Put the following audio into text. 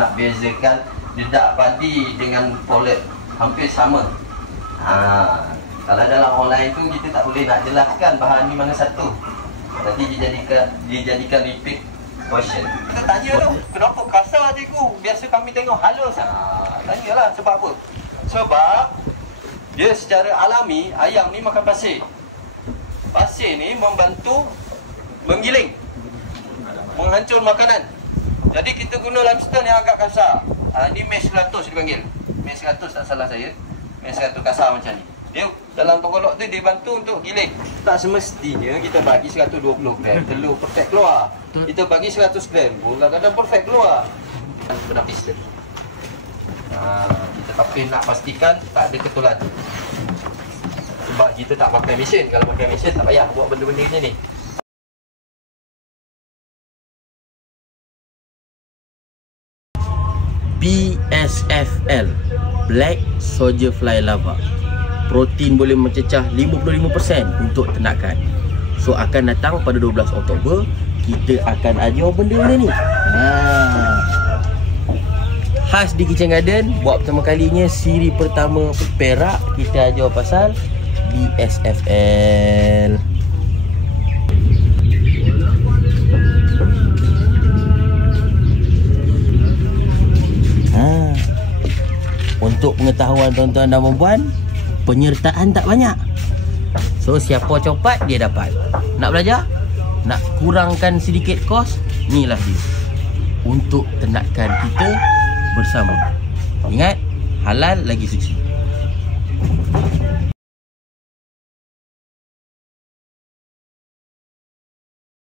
nak bezakan dedak padi dengan pollet hampir sama. Kalau dalam online tu kita tak boleh nak jelaskan bahan ni mana satu. Nanti dijadikan repeat question. Kita tanya tu, kenapa kasar cikgu? Biasa kami tengok halus. Tanyalah sebab apa? Sebab dia secara alami ayam ni makan pasir. Pasir ni membantu menggiling, menghancur makanan. Jadi kita guna limestone yang agak kasar. Ni mesh 100 dipanggil. Mesh 100 tak salah saya. Mesh 100 kasar macam ni. Dia dalam tongkolok tu dia bantu untuk giling. Tak semestinya kita bagi 120 gram telur perfect keluar. Kita bagi 100 gram pun kadang-kadang perfect keluar. Benda piston. Kita tapi nak pastikan tak ada ketulan. Sebab kita tak pakai mesin. Kalau pakai mesin tak payah buat benda-benda ni. BSFL, Black Soldier Fly Larva. Protein boleh mencecah 55% untuk ternakan. So akan datang pada 12 Oktober, kita akan ajar benda-benda ni. Khas di Kitchen Garden, buat pertama kalinya siri pertama Perak, kita ajar pasal BSFL. Untuk pengetahuan tuan-tuan dan puan-puan, penyertaan tak banyak. So siapa cepat dia dapat. Nak belajar? Nak kurangkan sedikit kos? Inilah dia. Untuk ternakan kita bersama. Ingat, halal lagi suci.